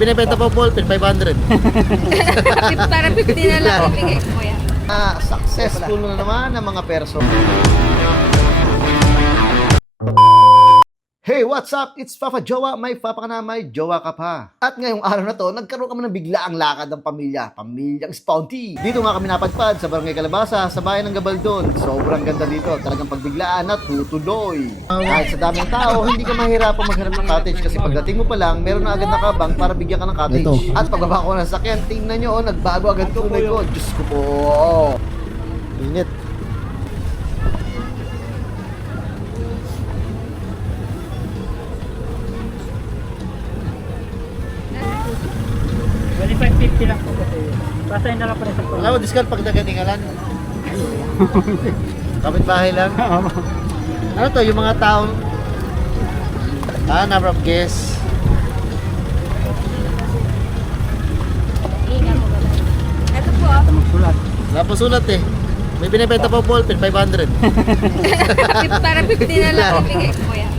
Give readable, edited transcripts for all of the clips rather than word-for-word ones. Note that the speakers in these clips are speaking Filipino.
Pinibenta po ballpen, 500. Para 50 na lang ibigay ko yan. Successful na naman ang mga person. Hey, what's up? It's Papa Jowa. May papa ka na, may jowa ka pa. At ngayong araw na to, nagkaroon kami ng biglaang lakad ng pamilyang Spounty. Dito nga kami napadpad sa Barangay Calabasa, sa bayan ng Gabaldon. Sobrang ganda dito, talagang pagbiglaan at tutuloy. Kahit sa daming tao, hindi ka mahirapang maghanap ng cottage kasi pagdating mo pa lang, meron na agad nakabang para bigyan ka ng cottage. Ito. At pagbaba ko ng sakyan, tingnan nyo, nagbago agad tunay ko. Diyos ko po. Init. 25.50 lang po kasi pasay na lang pa rin sa Alam mo, discount pag nagatingalan. Kapit-bahay lang. Ano to, yung mga taong number of guests. Ito po. magsulat. Wala po sulat eh. May binibenta po ballpen, 500. Para 50 na lang ibigay ko yan.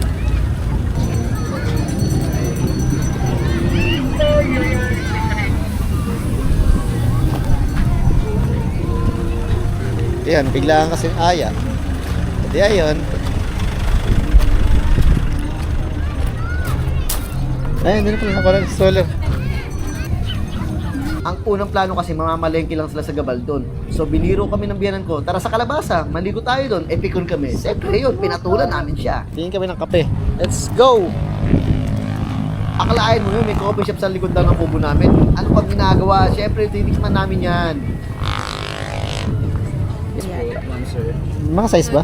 Yan, biglaan kasing aya. Hindi ayun. Ayun, hindi na pala nakuha ng solar. Ang unang plano kasi mamamalengke lang sila sa Gabaldon. So biniro kami ng biyanan ko, tara sa Calabasa, maligo tayo doon, epicon kami. Siyempre yun, pinatulan namin siya. Tingin kami ng kape. Let's go! Akalain mo yun, may coffee shop sa likod lang ng kubo namin. Ano pang ginagawa? Siyempre, titikman namin yan. Mga size ba?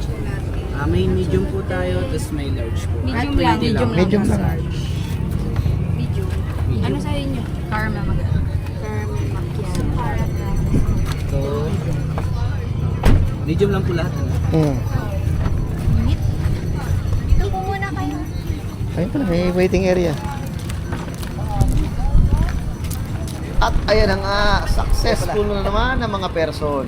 May medium po tayo, tapos may large po. Medium lang, medium lang. Medium lang. Medium. Ano sa inyo? Caramel macchiato. Caramel macchiato. So, medium lang po lahat. Dito po muna kayo. Ayun pala, may waiting area. At ayan na nga, successful na naman ang mga person.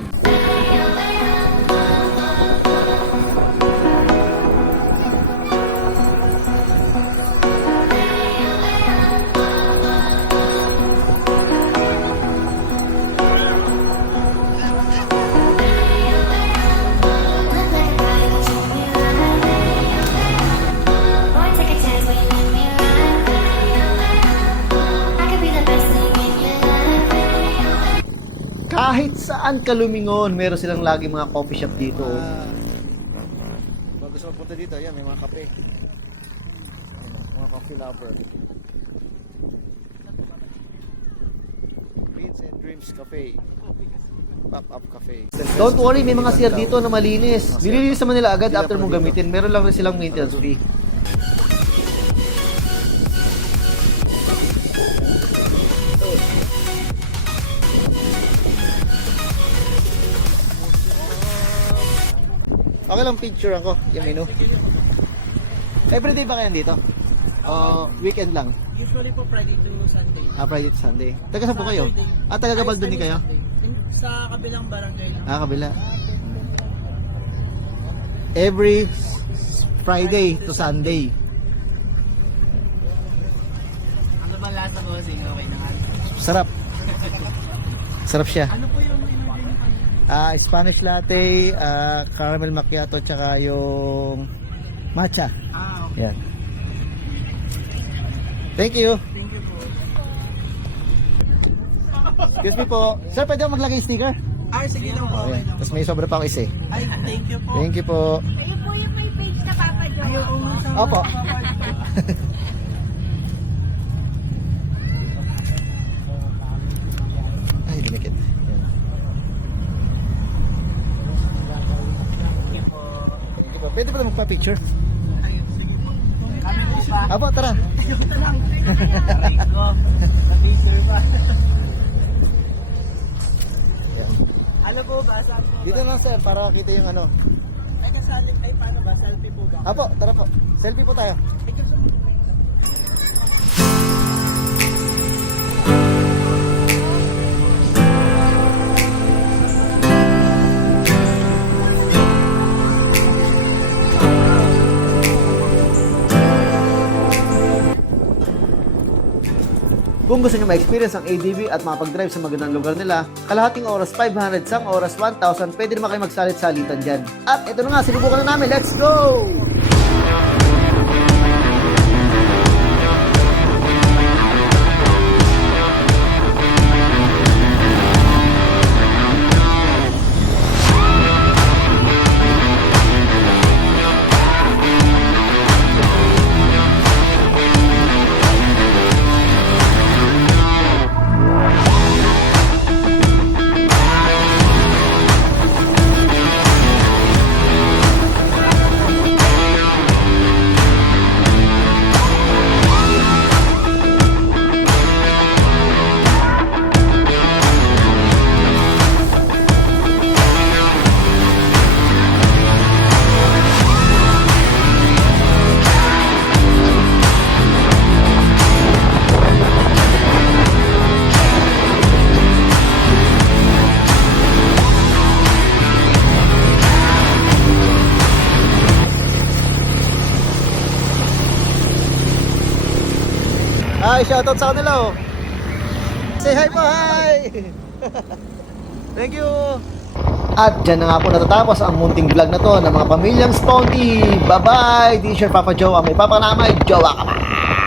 Kahit saan ka lumingon, meron silang lagi mga coffee shop dito. Pag gusto mo punta dito, yan, may mga kape. Mga coffee lover. Dreams and Dreams Cafe. Pop-up cafe. Don't worry, may mga CR dito na malinis. Nililinis naman nila agad after mong gamitin. Meron lang rin silang maintenance fee. Okay lang picture ako, yung menu. Everyday ba kayo dito? Weekend lang? Usually po Friday to Sunday. Friday to Sunday. Taga saan po kayo? Taga Gabaldon din kayo? Sa kabilang barangay lang. Kabila. Every Friday to Sunday. Ano ba lasa ko? Sige, okay naman. Sarap. Sarap siya. Ano po yung Spanish latte, caramel macchiato, tsaka yung matcha. okay. Yan. Thank you. Thank you po. Excuse me po. Sir, pwede ako maglagay sticker? Sige lang po. Ayan. Tapos may sobra pa ako isa eh. Ay, thank you po. Thank you po. Kayo po yung may page na Papa Jowa. Opo. Ay, dinikit. Yan. Thank you po. Pwede pa magpa-picture? Ayun, sige po. Kami po pa. Apo, tara. Nag-teaser pa. Yan. Ano po ba? Saan po Dito lang sir, para kita yung ano. Ay, kasali. Ay, paano ba? Selfie po ba? Apo, tara po. Selfie po tayo. Kung gusto nyo ma-experience ang ADV at makapag-drive sa magandang lugar nila, kalahating oras 500, sang oras 1,000, pwede naman kayo magsalit-salitan dyan. At ito na nga, sinubukan na namin. Let's go! Hi, shoutout sa kanila oh. Say hi po, hi! Thank you! At dyan na nga po natatapos ang munting vlog na to ng mga pamilyang Sponty. Bye-bye! This is your Papa Jowa. May papanamay, jowa ka pa!